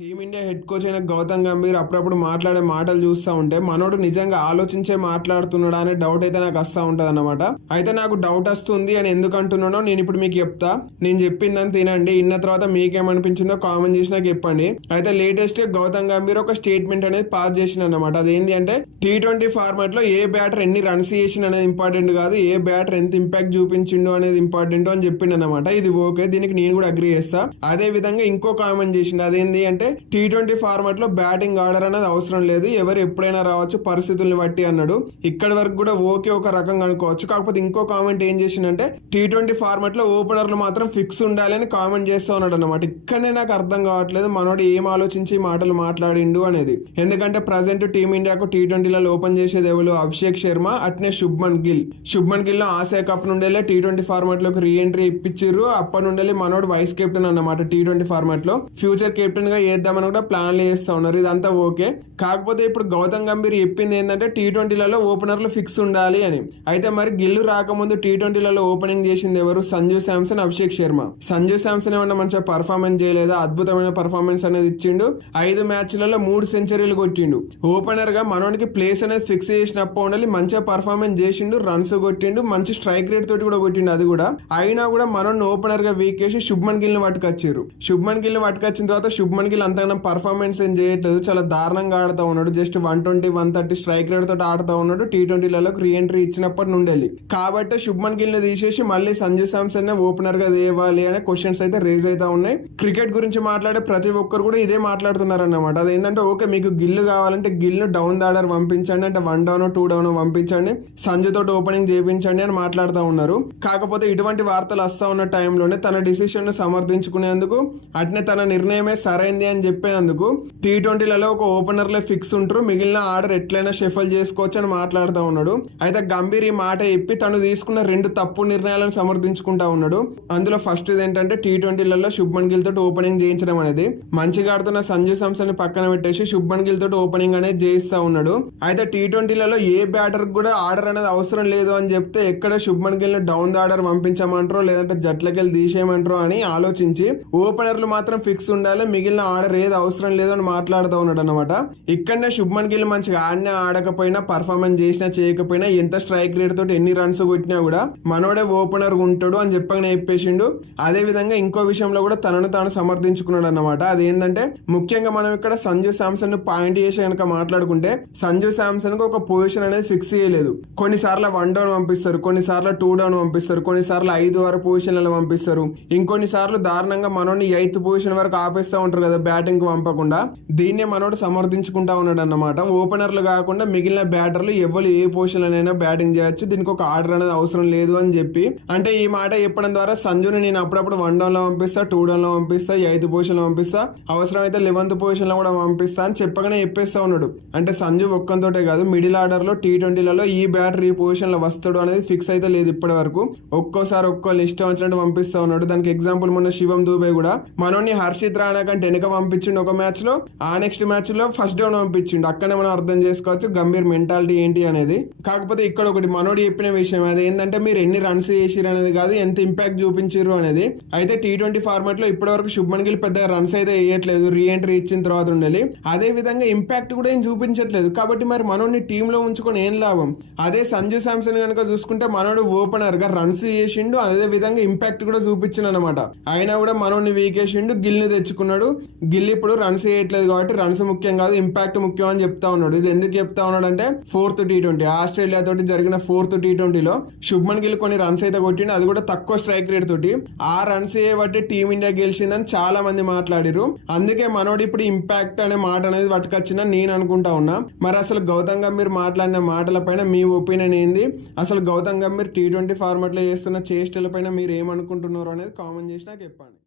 Team India head coach అయిన గౌతమ్ గంభీర్ అప్పుడప్పుడు మాట్లాడే మాటలు చూస్తూ ఉంటే మనోడు నిజంగా ఆలోచించే మాట్లాడుతున్నాడా అనే డౌట్ అయితే నాకు వస్తూ ఉంటుంది అనమాట అయితే నాకు డౌట్ వస్తుంది అని ఎందుకు అంటున్నానో నేను ఇప్పుడు మీకు చెప్తా. నేను చెప్పిందని తినండి. ఇన్న తర్వాత మీకేమనిపించిందో కామెంట్ చేసి నాకు చెప్పండి. అయితే లేటెస్ట్ గౌతమ్ గంభీర్ ఒక స్టేట్మెంట్ అనేది పాస్ చేసిన అనమాట అదేంటి అంటే టీ ట్వంటీ ఫార్మాట్లో ఏ బ్యాటర్ ఎన్ని రన్స్ చేసిన అనేది ఇంపార్టెంట్ కాదు. ఏ బ్యాటర్ ఎంత ఇంపాక్ట్ చూపించిండు అనేది ఇంపార్టెంట్ అని చెప్పిండు అనమాట ఇది ఓకే దీనికి నేను కూడా అగ్రి చేస్తా. అదే విధంగా ఇంకో కామెంట్ చేసిండు. అదేంటి అంటే టీ ట్వంటీ ఫార్మాట్లో బ్యాటింగ్ ఆర్డర్ అనేది అవసరం లేదు. ఎవరు ఎప్పుడైనా రావచ్చు పరిస్థితుల్ని బట్టి అన్నాడు. ఇక్కడ వరకు కూడా ఓకే ఒక రకంగా అనుకోవచ్చు. కాకపోతే ఇంకో కామెంట్ ఏం చేసిందంటే టీ ట్వంటీ ఫార్మాట్లో ఓపెనర్లు మాత్రం ఫిక్స్ ఉండాలని కామెంట్ చేస్తూ ఉన్నాడు అనమాట ఇక్కడనే నాకు అర్థం కావట్లేదు. మనోడు ఏం ఆలోచించి మాటలు మాట్లాడిండు అనేది. ఎందుకంటే ప్రజెంట్ టీమిండియాకు టీ ట్వంటీలలో ఓపెన్ చేసేది ఎవరు? అభిషేక్ శర్మ అట్నే శుభ్మన్ గిల్. శుభ్మన్ గిల్లో ఆసియా కప్ నుండేలే టీ ట్వంటీ ఫార్మాట్లోకి రీ ఎంట్రీ ఇప్పించారు అప్పటి నుండేలే మనోడు వైస్ కెప్టెన్ అన్నమాట టీ ట్వంటీ ఫార్మాట్లో. ఫ్యూచర్ కెప్టెన్గా చేద్దామని కూడా ప్లాన్లు చేస్తూ ఉన్నారు. ఇదంతా ఓకే. కాకపోతే ఇప్పుడు గౌతమ్ గంభీర్ చెప్పింది ఏంటంటే టీ ట్వంటీలలో ఓపెనర్లు ఫిక్స్ ఉండాలి అని. అయితే మరి గిల్లు రాకముందు టీ ట్వంటీలలో ఓపెనింగ్ చేసింది ఎవరు? సంజు శాంసన్ అభిషేక్ శర్మ. సంజు శాంసన్ ఏమన్నా మంచిగా పర్ఫార్మెన్స్ చేయలేదా? అద్భుతమైన పర్ఫార్మెన్స్ అనేది ఇచ్చిండు. ఐదు మ్యాచ్లలో మూడు సెంచరీలు కొట్టిండు. ఓపెనర్గా మనోనికి ప్లేస్ అనేది ఫిక్స్ చేసినప్పుడు ఉండాలి మంచిగా పర్ఫార్మెన్స్ చేసిండు రన్స్ కొట్టిండు మంచి స్ట్రైక్ రేట్ తోటి కూడా కొట్టిండు అది కూడా. అయినా కూడా మనోని ఓపెనర్గా వీక్ చేసి శుభ్మన్ గిల్ని పట్టుకొచ్చారు శుభ్మన్ గిల్ని పట్టుకొచ్చిన తర్వాత శుభ్మన్ గిల్ అంతగానో పర్ఫార్మెన్స్ ఏం చేయట్లేదు. చాలా దారుణంగా ఆడుతూ ఉన్నాడు. Just one twenty one thirty strike rate తోటి ఆడుతూ ఉన్నాడు. టీ ట్వంటీలలో రీ ఎంట్రీ ఇచ్చినప్పటి నుండి కాబట్టి శుభ్మన్ గిల్ని తీసేసి మళ్ళీ సంజు సామ్సన్ ఓపెనర్గా తేవాలి అనే క్వశ్చన్స్ అయితే రేజ్ అవుతా ఉన్నాయి. క్రికెట్ గురించి మాట్లాడే ప్రతి ఒక్కరు కూడా ఇదే మాట్లాడుతున్నారు అన్నమాట అదేంటంటే ఓకే మీకు గిల్లు కావాలంటే గిల్లు డౌన్ ఆర్డర్ పంపించండి. అంటే వన్ డౌన్ టూ డౌన్ పంపించండి. సంజు తోటి ఓపెనింగ్ చేయించండి అని మాట్లాడుతూ ఉన్నారు. కాకపోతే ఇటువంటి వార్తలు వస్తా ఉన్న టైంలోనే తన డిసిషన్ను సమర్థించుకునేందుకు అట్నే తన నిర్ణయమే సరైంది అని చెప్పేందుకు టీ ట్వంటీలలో ఒక ఓపెనర్లే ఫిక్స్ ఉంటారు. మిగిలిన ఆర్డర్ ఎట్లయినా షెఫల్ చేసుకోవచ్చు అని మాట్లాడుతూ ఉన్నాడు. అయితే గంభీర్ ఈ మాట చెప్పి తను తీసుకున్న రెండు తప్పు నిర్ణయాలను సమర్థించుకుంటా ఉన్నాడు. అందులో ఫస్ట్ ఏంటంటే టీ ట్వంటీలలో శుభ్మన్ గిల్ తోటి ఓపెనింగ్ చేయించడం అనేది. మంచిగా ఆడుతున్న సంజు సంస్థని పక్కన పెట్టేసి శుభ్మన్ గిల్ తోటి ఓపెనింగ్ అనేది చేయిస్తా ఉన్నాడు. అయితే టీ ట్వంటీలలో ఏ బ్యాటర్ కూడా ఆర్డర్ అనేది అవసరం లేదు అని చెప్తే ఎక్కడ శుభ్మన్ గిల్ను డౌన్ ద ఆర్డర్ పంపించమంటారో లేదంటే జట్లకెళ్ళి తీసేయమంటారో అని ఆలోచించి ఓపెనర్లు మాత్రం ఫిక్స్ ఉండాలి. మిగిలిన ఆర్డర్ ఏది అవసరం లేదు అని మాట్లాడుతూ ఉన్నాడు అనమాట ఇక్కడనే శుభ్మన్ గిల్ మంచిగా ఆడినా ఆడకపోయినా పర్ఫార్మెన్స్ చేసినా చేయకపోయినా ఎంత స్ట్రైక్ రేట్ తోటి ఎన్ని రన్స్ కొట్టినా కూడా మనోడే ఓపెనర్ ఉంటాడు అని చెప్పగానే చెప్పేసిండు. అదే విధంగా ఇంకో విషయంలో కూడా తనను తాను సమర్థించుకున్నాడు అనమాట అదేంటంటే ముఖ్యంగా మనం ఇక్కడ సంజు శాంసన్ను పాయింట్ చేసి కనుక మాట్లాడుకుంటే సంజు శాంసన్కు ఒక పొజిషన్ అనేది ఫిక్స్ చేయలేదు. కొన్నిసార్లు వన్ డౌన్ పంపిస్తారు కొన్నిసార్లు టూ డౌన్ పంపిస్తారు కొన్నిసార్లు ఐదు వరకు పొజిషన్లలో పంపిస్తారు. ఇంకొన్ని సార్లు దారుణంగా మనోని ఎయిత్ పొజిషన్ వరకు ఆపేస్తూ ఉంటారు కదా బ్యాటింగ్ పంపకుండా దీన్నే మనోడు సమర్థించుకుంటా ఉన్నాడు అన్నమాట ఓపెనర్లు కాకుండా మిగిలిన బ్యాటర్లు ఎవరు ఏ పొజిషన్లోనైనా బ్యాటింగ్ చేయొచ్చు. దీనికి ఒక ఆర్డర్ అనేది అవసరం లేదు అని చెప్పి. అంటే ఈ మాట చెప్పడం ద్వారా సంజుని నేను అప్పుడప్పుడు వన్ డౌన్లో పంపిస్తా టూ డౌన్లో పంపిస్తా ఎయిత్ పొజిషన్లో పంపిస్తా. అవసరమైతే లెవెన్త్ పొజిషన్లో కూడా పంపిస్తా అని చెప్పగానే చెప్పేస్తా ఉన్నాడు. అంటే సంజు ఒక్కంతోటే కాదు మిడిల్ ఆర్డర్లో టీ ట్వంటీలలో ఈ బ్యాటర్ ఈ పొజిషన్లో వస్తాడు అనేది ఫిక్స్ అయితే లేదు ఇప్పటి వరకు ఒక్కోసారి ఒక్కో ఇష్టం వచ్చినట్టు పంపిస్తా ఉన్నాడు. దానికి ఎగ్జాంపుల్ మొన్న శివం దూబే కూడా. మనోని హర్షిత్ రాణా కంటే వెనక పంపించిండు ఒక మ్యాచ్లో ఆ నెక్స్ట్ మ్యాచ్లో ఫస్ట్ డౌన్ పంపించిండు. అక్కడే మనం అర్థం చేసుకోవచ్చు గంభీర్ మెంటాలిటీ ఏంటి అనేది. కాకపోతే ఇక్కడ ఒకటి మనోడు చెప్పిన విషయం అది ఏంటంటే మీరు ఎన్ని రన్స్ చేసిరు అనేది కాదు ఎంత ఇంపాక్ట్ చూపించారు అనేది. అయితే టీ ట్వంటీ ఫార్మాట్లో ఇప్పటి వరకు శుభ్మన్ గిల్ పెద్ద రన్స్ అయితే వేయట్లేదు రీ ఎంట్రీ ఇచ్చిన తర్వాత ఉండాలి. అదే విధంగా ఇంపాక్ట్ కూడా ఏం చూపించట్లేదు. కాబట్టి మరి మనోడిని టీమ్లో ఉంచుకొని ఏం లాభం? అదే సంజు శాంసన్ కనుక చూసుకుంటే మనోడు ఓపెనర్గా రన్స్ చేసిండు. అదే విధంగా ఇంపాక్ట్ కూడా చూపించిన అనమాట అయినా కూడా మనోడిని వీకేసిండు గిల్ని తెచ్చుకున్నాడు. గిల్ ఇప్పుడు రన్స్ చేయట్లేదు కాబట్టి రన్స్ ముఖ్యం కాదు ఇంపాక్ట్ ముఖ్యం అని చెప్తా ఉన్నాడు. ఇది ఎందుకు చెప్తా ఉన్నాడు అంటే ఫోర్త్ టీ ట్వంటీ ఆస్ట్రేలియా తోటి జరిగిన ఫోర్త్ టీ ట్వంటీలో శుభ్మన్ గిల్ కొన్ని రన్స్ అయితే కొట్టిండు. అది కూడా తక్కువ స్ట్రైక్ రేట్ తోటి. ఆ రన్స్ చేయబట్టి టీమిండియా గెలిచిందని చాలా మంది మాట్లాడిరు అందుకే మనోడు ఇప్పుడు ఇంపాక్ట్ అనే మాట అనేది పట్టుకొచ్చిన నేను అనుకుంటా ఉన్నా. మరి అసలు గౌతమ్ గంభీర్ మాట్లాడిన మాటల పైన మీ ఒపీనియన్ ఏంది? అసలు గౌతమ్ గంభీర్ టీ ట్వంటీ ఫార్మాట్లో చేస్తున్న చేష్టల పైన మీరు ఏమనుకుంటున్నారు అనేది కామెంట్ చేసి నాకు చెప్పండి.